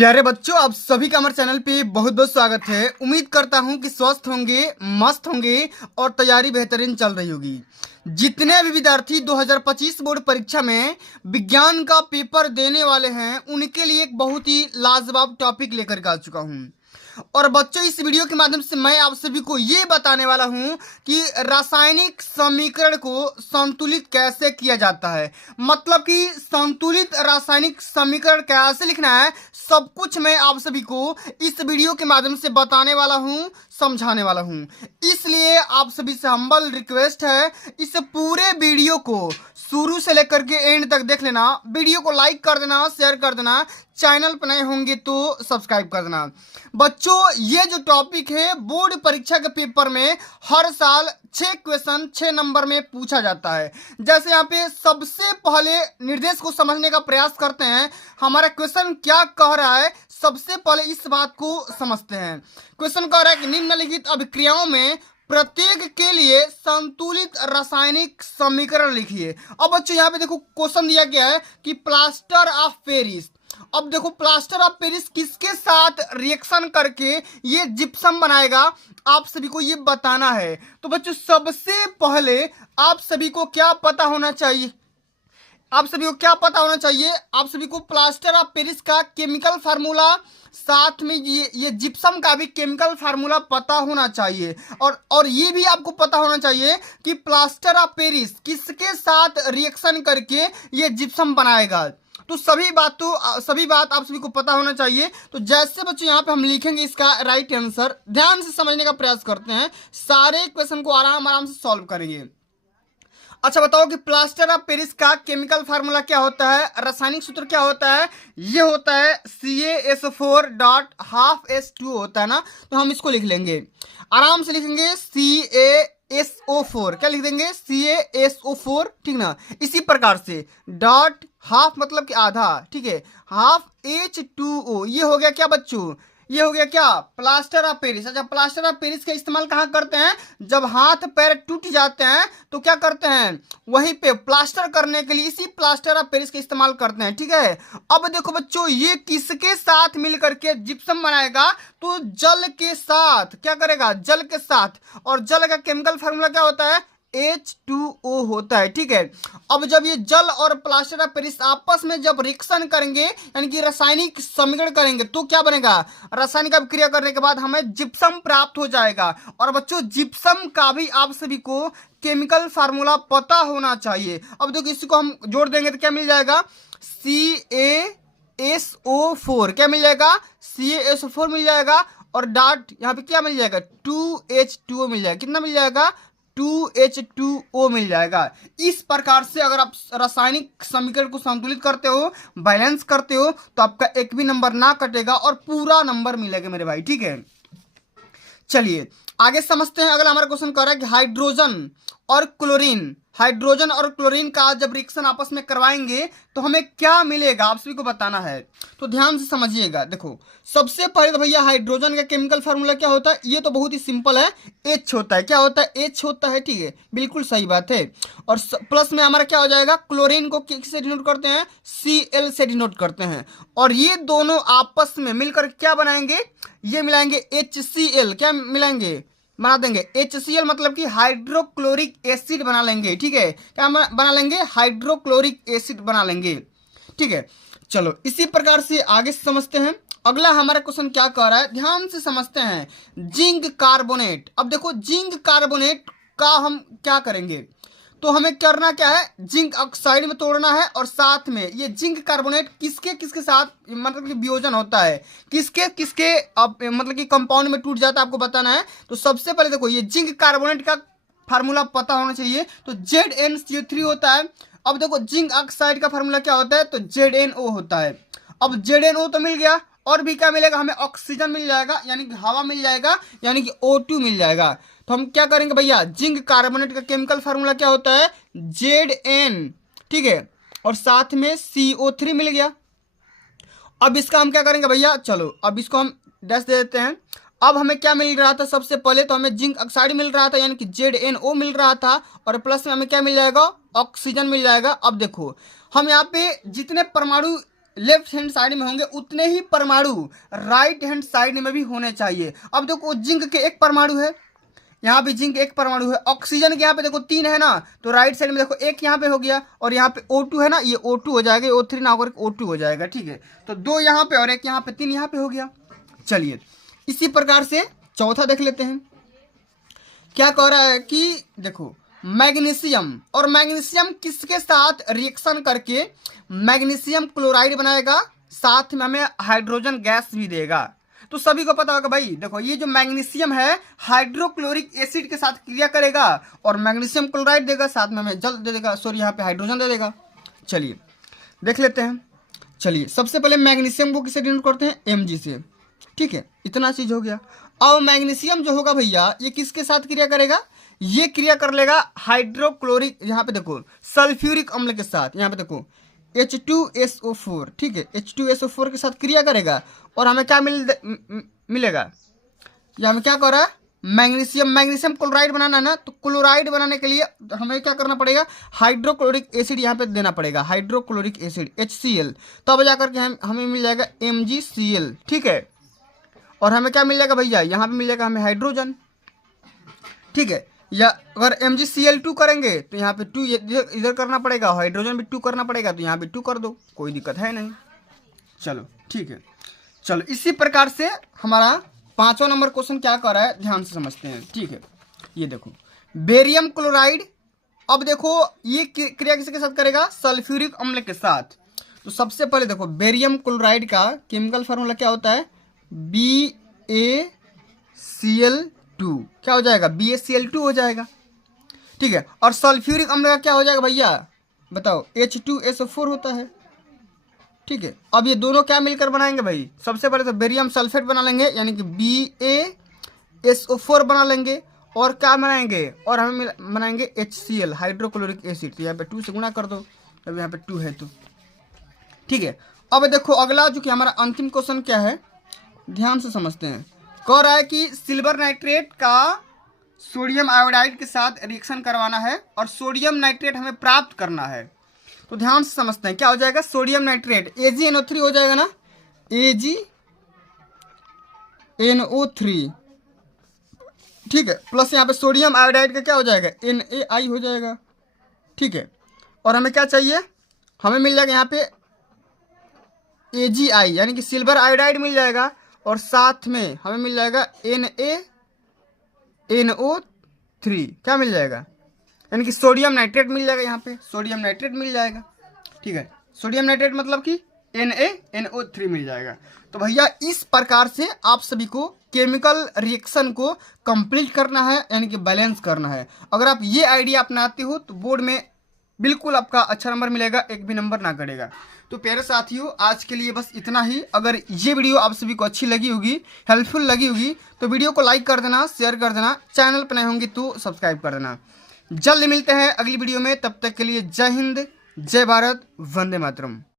प्यारे बच्चों, आप सभी का हमारे चैनल पे बहुत बहुत स्वागत है। उम्मीद करता हूँ कि स्वस्थ होंगे, मस्त होंगे और तैयारी बेहतरीन चल रही होगी। जितने भी विद्यार्थी 2025 बोर्ड परीक्षा में विज्ञान का पेपर देने वाले हैं, उनके लिए एक बहुत ही लाजवाब टॉपिक लेकर के आ चुका हूँ। और बच्चों, इस वीडियो के माध्यम से मैं आप सभी को ये बताने वाला हूं कि रासायनिक समीकरण को संतुलित कैसे किया जाता है। मतलब कि संतुलित रासायनिक समीकरण कैसे लिखना है, सब कुछ मैं आप सभी को इस वीडियो के माध्यम से बताने वाला हूं, समझाने वाला हूं। इसलिए आप सभी से हम्बल रिक्वेस्ट है, इस पूरे वीडियो को शुरू से लेकर के एंड तक देख लेना। वीडियो को लाइक कर देना, शेयर कर देना, चैनल पर नए होंगे तो सब्सक्राइब कर देना। बच्चों, ये जो टॉपिक है बोर्ड परीक्षा के पेपर में हर साल 6 क्वेश्चन 6 नंबर में पूछा जाता है। जैसे यहाँ पे सबसे पहले निर्देश को समझने का प्रयास करते हैं, हमारा क्वेश्चन क्या कह रहा है, सबसे पहले इस बात को समझते हैं। क्वेश्चन कह रहा है कि निम्नलिखित अभिक्रियाओं में प्रत्येक के लिए संतुलित रासायनिक समीकरण लिखिए। अब बच्चों यहाँ पे देखो क्वेश्चन दिया गया है कि प्लास्टर ऑफ पेरिस। अब देखो प्लास्टर ऑफ पेरिस किसके साथ रिएक्शन करके ये जिप्सम बनाएगा, आप सभी को ये बताना है। तो बच्चों सबसे पहले आप सभी को क्या पता होना चाहिए, आप सभी को क्या पता होना चाहिए, आप सभी को प्लास्टर ऑफ पेरिस का केमिकल फार्मूला, साथ में ये जिप्सम का भी केमिकल फार्मूला पता होना चाहिए। और ये भी आपको पता होना चाहिए कि प्लास्टर ऑफ पेरिस किसके साथ रिएक्शन करके ये जिप्सम बनाएगा। तो सभी बात आप सभी को पता होना चाहिए। तो जैसे बच्चों यहाँ पे हम लिखेंगे इसका राइट आंसर, ध्यान से समझने का प्रयास करते हैं, सारे क्वेश्चन को आराम आराम से सॉल्व करेंगे। अच्छा बताओ कि प्लास्टर ऑफ पेरिस का केमिकल फार्मूला क्या होता है, रासायनिक सूत्र क्या होता है। ये होता है CaS4 डॉट हाफ H2 होता है ना। तो हम इसको लिख लेंगे, आराम से लिखेंगे CaSO4, क्या लिख देंगे CaSO4, ठीक ना। इसी प्रकार से डॉट हाफ मतलब कि आधा, ठीक है, हाफ H2O, ये हो गया क्या बच्चों, ये हो गया क्या प्लास्टर ऑफ पेरिस। अच्छा, प्लास्टर ऑफ पेरिस का इस्तेमाल कहाँ करते हैं, जब हाथ पैर टूट जाते हैं तो क्या करते हैं, वहीं पे प्लास्टर करने के लिए इसी प्लास्टर ऑफ पेरिस का इस्तेमाल करते हैं, ठीक है। अब देखो बच्चों, ये किसके साथ मिल करके जिप्सम बनाएगा, तो जल के साथ, क्या करेगा, जल के साथ। और जल का केमिकल फार्मूला क्या होता है, H2O होता है, ठीक है। अब जब ये जल और प्लास्टर ऑफ पेरिस आपस में जब रिएक्शन करेंगे, यानी कि रासायनिक समीकरण करेंगे, तो क्या बनेगा, रासायनिक अभिक्रिया करने के बाद हमें जिप्सम प्राप्त हो जाएगा। और बच्चों जिप्सम का भी आप सभी को केमिकल फार्मूला पता होना चाहिए। अब देखो इसको हम जोड़ देंगे तो क्या मिल जाएगा, CaSO4, क्या मिल जाएगा, CaSO4 मिल जाएगा। और डॉट यहाँ पे क्या मिल जाएगा, 2H2O मिल जाएगा, कितना मिल जाएगा, 2H2O मिल जाएगा। इस प्रकार से अगर आप रासायनिक समीकरण को संतुलित करते हो, बैलेंस करते हो, तो आपका एक भी नंबर ना कटेगा और पूरा नंबर मिलेगा मेरे भाई, ठीक है। चलिए आगे समझते हैं। अगला हमारा क्वेश्चन कर रहा है कि हाइड्रोजन और क्लोरीन का जब रिएक्शन आपस में करवाएंगे तो हमें क्या मिलेगा, आप सभी को बताना है। तो ध्यान से समझिएगा। देखो सबसे पहले तो भैया हाइड्रोजन का केमिकल फार्मूला क्या होता है, ये तो बहुत ही सिंपल है, H होता है। क्या होता है, H होता है, ठीक है, बिल्कुल सही बात है। और प्लस में हमारा क्या हो जाएगा, क्लोरीन को किससे डिनोट करते हैं, Cl से डिनोट करते हैं। और ये दोनों आपस में मिलकर क्या बनाएंगे, ये मिलाएंगे HCl, क्या मिलाएंगे, बना देंगे HCl, मतलब कि हाइड्रोक्लोरिक एसिड बना लेंगे, ठीक है। क्या बना लेंगे, हाइड्रोक्लोरिक एसिड बना लेंगे, ठीक है। चलो इसी प्रकार से आगे समझते हैं। अगला हमारा क्वेश्चन क्या कह रहा है, ध्यान से समझते हैं। Zinc carbonate. अब देखो जिंक कार्बोनेट का हम क्या करेंगे, तो हमें करना क्या है, जिंक ऑक्साइड में तोड़ना है। और साथ में ये जिंक कार्बोनेट किसके किसके साथ मतलब कि वियोजन होता है, किसके किसके मतलब कि कंपाउंड में टूट जाता है, आपको बताना है। तो सबसे पहले देखो ये जिंक कार्बोनेट का फार्मूला पता होना चाहिए, तो ZnCO3 होता है। अब देखो जिंक ऑक्साइड का फार्मूला क्या होता है, तो ZnO होता है। अब ZnO तो मिल गया, और भी क्या मिलेगा, हमें ऑक्सीजन मिल जाएगा, यानी कि हवा मिल जाएगा, यानी कि O2 मिल जाएगा। तो हम क्या करेंगे भैया, जिंक कार्बोनेट का केमिकल फार्मूला क्या होता है, Zn, ठीक है। और साथ में CO3 मिल गया। अब इसका हम क्या करेंगे भैया, चलो अब इसको हम डैश दे देते हैं। अब हमें क्या मिल रहा था, सबसे पहले तो हमें जिंक ऑक्साइड मिल रहा था, यानी कि ZnO मिल रहा था। और प्लस में हमें क्या मिल जाएगा, ऑक्सीजन मिल जाएगा। अब देखो हम यहाँ पे जितने परमाणु लेफ्ट हैंड साइड में होंगे उतने ही परमाणु राइट हैंड साइड में भी होने चाहिए। अब देखो जिंक के एक परमाणु है, यहाँ पे जिंक एक परमाणु है, ऑक्सीजन के यहाँ पे देखो 3 है ना, तो राइट साइड में देखो एक यहाँ पे हो गया और यहाँ पे O2 है ना, ये O2 हो जाएगा, O3 ना होकर O2 हो जाएगा। ठीक है, तो 2 यहाँ पे और एक यहाँ पे, 3 यहाँ पे हो गया। चलिए इसी प्रकार से चौथा देख लेते हैं। क्या कह रहा है कि देखो मैग्नीशियम, और मैग्नीशियम किसके साथ रिएक्शन करके मैग्नीशियम क्लोराइड बनाएगा, साथ में हमें हाइड्रोजन गैस भी देगा। तो सभी को पता होगा भाई, देखो ये जो मैग्नीशियम है हाइड्रोक्लोरिक एसिड के साथ क्रिया करेगा और मैग्नीशियम क्लोराइड देगा, साथ में हमें जल दे देगा, सॉरी यहाँ पे हाइड्रोजन दे देगा। चलिए देख लेते हैं। चलिए सबसे पहले मैग्नीशियम को किससे डिनोट करते हैं, Mg से। ठीक है, इतना चीज हो गया। अब मैग्नीशियम जो होगा भैया ये किसके साथ क्रिया करेगा, ये क्रिया कर लेगा हाइड्रोक्लोरिक, यहाँ पे देखो सल्फ्यूरिक अम्ल के साथ, यहाँ पे देखो H2SO4। ठीक है, H2SO4 के साथ क्रिया करेगा और हमें क्या मिलेगा, ये हमें क्या कर रहा है, मैग्नीशियम क्लोराइड बनाना है ना, तो क्लोराइड बनाने के लिए हमें क्या करना पड़ेगा, हाइड्रोक्लोरिक एसिड यहाँ पे देना पड़ेगा, हाइड्रोक्लोरिक एसिड HCl, तब जाकर के हमें मिल जाएगा MgCl। ठीक है, और हमें क्या मिल जाएगा भैया, यहाँ पे मिल जाएगा हमें हाइड्रोजन। ठीक है, या अगर MgCl2 करेंगे तो यहाँ पे 2 इधर करना पड़ेगा, हाइड्रोजन भी 2 करना पड़ेगा, तो यहाँ पे 2 कर दो, कोई दिक्कत है नहीं। चलो ठीक है, चलो इसी प्रकार से हमारा 5वां नंबर क्वेश्चन क्या कर रहा है, ध्यान से समझते हैं। ठीक है, ये देखो बेरियम क्लोराइड, अब देखो ये क्रिया किसके साथ करेगा, सल्फ्यूरिक अम्ल के साथ। तो सबसे पहले देखो बेरियम क्लोराइड का केमिकल फार्मूला क्या होता है, BaCl2, क्या हो जाएगा, BaCl2 हो जाएगा। ठीक है, और सल्फ्यूरिक अम्ल का क्या हो जाएगा भैया बताओ, H2SO4 होता है। ठीक है, अब ये दोनों क्या मिलकर बनाएंगे भाई, सबसे पहले तो बेरियम सल्फेट बना लेंगे, यानी कि BaSO4 बना लेंगे, और क्या बनाएंगे, और हमें बनाएंगे HCl हाइड्रोक्लोरिक एसिड। तो यहाँ पे 2 से गुणा कर दो, अब यहाँ पे 2 है तो। ठीक है, अब देखो अगला जो कि हमारा अंतिम क्वेश्चन क्या है, ध्यान से समझते हैं। कह रहा है कि सिल्वर नाइट्रेट का सोडियम आयोडाइड के साथ रिएक्शन करवाना है और सोडियम नाइट्रेट हमें प्राप्त करना है। तो ध्यान से समझते हैं, क्या हो जाएगा, सोडियम नाइट्रेट AgNO3 हो जाएगा ना, AgNO3। ठीक है, प्लस यहाँ पे सोडियम आयोडाइड का क्या हो जाएगा, NaI हो जाएगा। ठीक है, और हमें क्या चाहिए, हमें मिल जाएगा यहाँ पे AgI, यानी कि सिल्वर आयोडाइड मिल जाएगा, और साथ में हमें मिल जाएगा NaNO3, क्या मिल जाएगा, यानी कि सोडियम नाइट्रेट मिल जाएगा, यहाँ पे सोडियम नाइट्रेट मिल जाएगा। ठीक है, सोडियम नाइट्रेट मतलब कि NaNO3 मिल जाएगा। तो भैया इस प्रकार से आप सभी को केमिकल रिएक्शन को कंप्लीट करना है, यानी कि बैलेंस करना है। अगर आप ये आइडिया अपनाते हो तो बोर्ड में बिल्कुल आपका अच्छा नंबर मिलेगा, एक भी नंबर ना कटेगा। तो प्यारे साथियों आज के लिए बस इतना ही। अगर ये वीडियो आप सभी को अच्छी लगी होगी, हेल्पफुल लगी होगी, तो वीडियो को लाइक कर देना, शेयर कर देना, चैनल पर नए होंगे तो सब्सक्राइब कर देना। जल्द मिलते हैं अगली वीडियो में, तब तक के लिए जय हिंद, जय भारत, वंदे मातरम।